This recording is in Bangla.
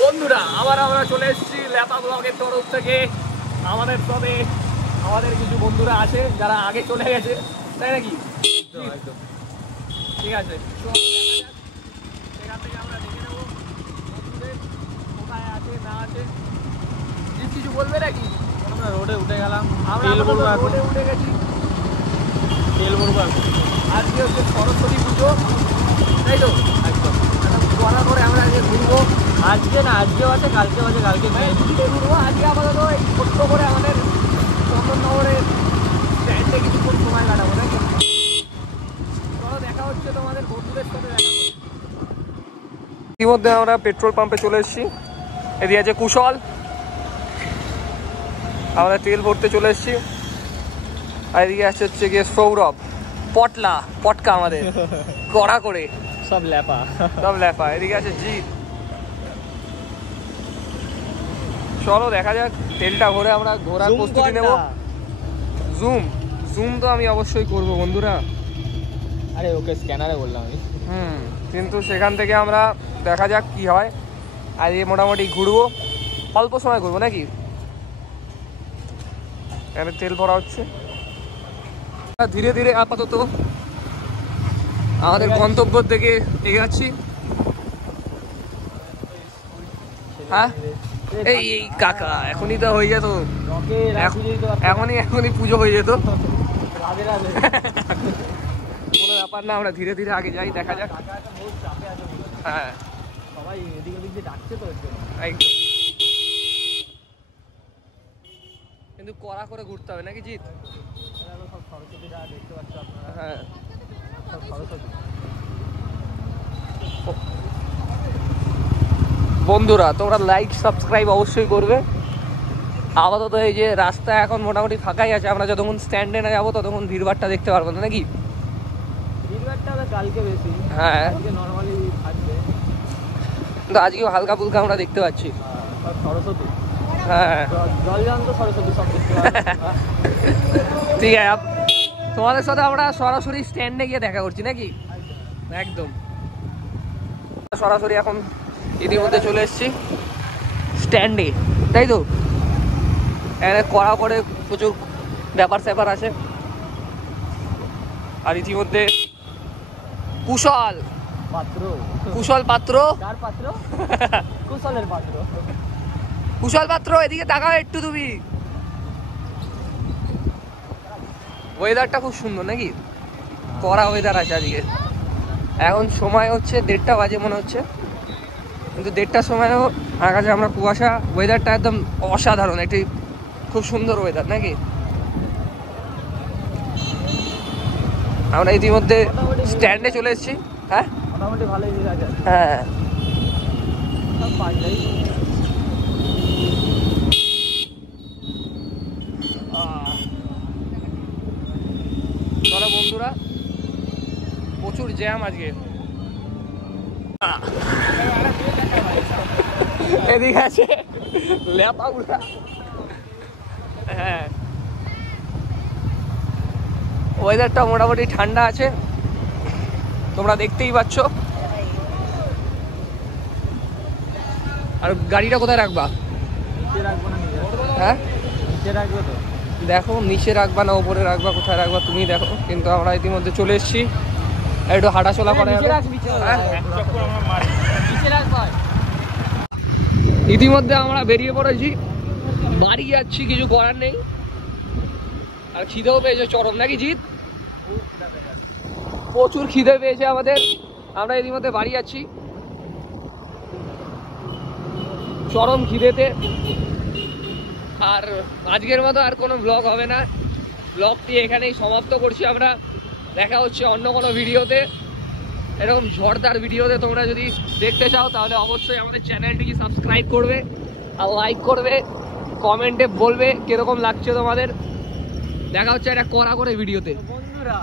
বন্ধুরা আবার আমরা চলে এসেছি ল্যাপা ব্লগের তরফ থেকে। আমাদের তবে আমাদের কিছু বন্ধুরা আছে যারা আগে চলে গেছে, তাই নাকি? একদম ঠিক আছে, সেখান থেকে আমরা দেখে নেবো বন্ধুদের কোথায় আছে না আছে। কিছু বলবে নাকি? আমরা রোডে উঠে গেলাম, আমরা রোডে উঠে গেছি, তেল ভরবো। আজকে হচ্ছে সরস্বতী পুজো, তাই তো? একদম করা করে আমরা আজকে ঘুরবো। আজকে না, আজকেও আছে, কালকেও আছে, কালকে ঘুরবো। আজকে আপাতত এই ছোট্ট করে আমাদের চন্দননগরের স্ট্যান্ডে কিছুক্ষণ সময় কাটাবো, নাকি? চলো দেখা হচ্ছে তোমাদের বন্ধুদের সাথে। ইতিমধ্যে আমরা পেট্রোল পাম্পে চলে এসেছি। এদিকে আছে কুশল, আমরা তেল ভরতে চলে এসেছি। আর এদিকে আছে হচ্ছে গিয়ে সৌরভ, পটকা আমাদের কড়া করে সব ল্যাপা। এদিকে আছে জিৎ। চলো দেখা যাক, তেলটা ভরে আমরা ঘোরার প্রস্তুতি নেব। জুম তো আমি অবশ্যই করব বন্ধুরা। আরে ওকে স্ক্যানারে বললাম আমি। কিন্তু সেখান থেকে আমরা দেখা যাক কি হয়। আজকে মোটামুটি ঘুরবো, অল্প সময় ঘুরবো নাকি? এখানে তেল ভরা হচ্ছে। ধীরে ধীরে আপাতত আমাদের গন্তব্য থেকে এগাচ্ছি। হ্যাঁ এই কাকা এখনই তো হয়ে যেত, এখনই পুজো হয়ে যেত। কোনো ব্যাপার না, আমরা ধীরে ধীরে আগে যাই, দেখা যাক। হ্যাঁ সবাই এদিক ওদিক দিয়ে ডাকছে তো, একদম। কিন্তু কড়া করে ঘুরতে হবে নাকি জিৎ? সব সরস্বতীরা দেখতে পাচ্ছ আপনারা। হ্যাঁ সব সরস্বতী। বন্ধুরা তোমরা লাইক সাবস্ক্রাইব অবশ্যই করবে। আপাতত এই যে রাস্তা এখন মোটামুটি ফাঁকাই আছে, আমরা যতক্ষণ স্ট্যান্ডে না যাবো ততক্ষণ ভিড়ভাড়টা দেখতে পারবো না, নাকি? ভিড়ভাড়টা কালকে বেশি, হ্যাঁ আজকে নরমালি থাকবে, কিন্তু আজকেও হালকা ফুলকা আমরা দেখতে পাচ্ছি। সব সরস্বতী। হ্যাঁ জলজান্ত সরস্বতী সব দেখতে পাচ্ছি। ঠিক আছে, তোমাদের সাথে আমরা সরাসরি স্ট্যান্ডে গিয়ে দেখা করছি, নাকি? একদম সরাসরি এখন ইতিমধ্যে চলে এসেছি স্ট্যান্ডে, তাই তো? এখানে কড়া করে প্রচুর ব্যাপার স্যাপার আছে। আর ইতিমধ্যে কুশল পাত্র কুশল পাত্র এদিকে তাকাও একটু তুমি। ওয়েদারটা খুব সুন্দর, নাকি? কড়া ওয়েদার আছে আজকে। এখন সময় হচ্ছে 1:30 বাজে মনে হচ্ছে, কিন্তু 1:30টার সময়ও আকাশে আমরা কুয়াশা। ওয়েদারটা একদম অসাধারণ, একটি খুব সুন্দর ওয়েদার, নাকি? আমরা ইতিমধ্যে স্ট্যান্ডে চলে এসেছি। হ্যাঁ মোটামুটি ভালোই আছে। হ্যাঁ সব পাল্টাই। চলো বন্ধুরা, প্রচুর জ্যাম আজকে। এদিকে আছে ল্যাপাগুলা। হ্যাঁ ওয়েদারটা মোটামুটি ঠান্ডা আছে, তোমরা দেখতেই পাচ্ছ। আর গাড়িটা কোথায় রাখবা? হ্যাঁ নিচে রাখবে তো। দেখো নিচে রাখবা না উপরে রাখবা, কোথায় রাখবা তুমি দেখো। কিন্তু আমরা ইতিমধ্যে চলে এসেছি, একটু হাঁটাচলা করে। ইতিমধ্যে আমরা বেরিয়ে পড়েছি, বাড়ি যাচ্ছি, কিছু করার নেই। আর খিদেও পেয়েছে চরম, নাকি জিৎ? প্রচুর খিদে পেয়েছে আমাদের। আমরা ইতিমধ্যে বাড়ি যাচ্ছি চরম খিদেতে। আর আজকের মতো আর কোনো ব্লগ হবে না, ব্লগটি এখানেই সমাপ্ত করছি আমরা। দেখা হচ্ছে অন্য কোনো ভিডিওতে, এরকম ঝড়দার ভিডিওতে। তোমরা যদি দেখতে চাও তাহলে অবশ্যই আমাদের চ্যানেলটিকে সাবস্ক্রাইব করবে আর লাইক করবে, কমেন্টে বলবে কিরকম লাগছে তোমাদের। দেখা হচ্ছে একটা কড়া করে ভিডিওতে। বন্ধুরা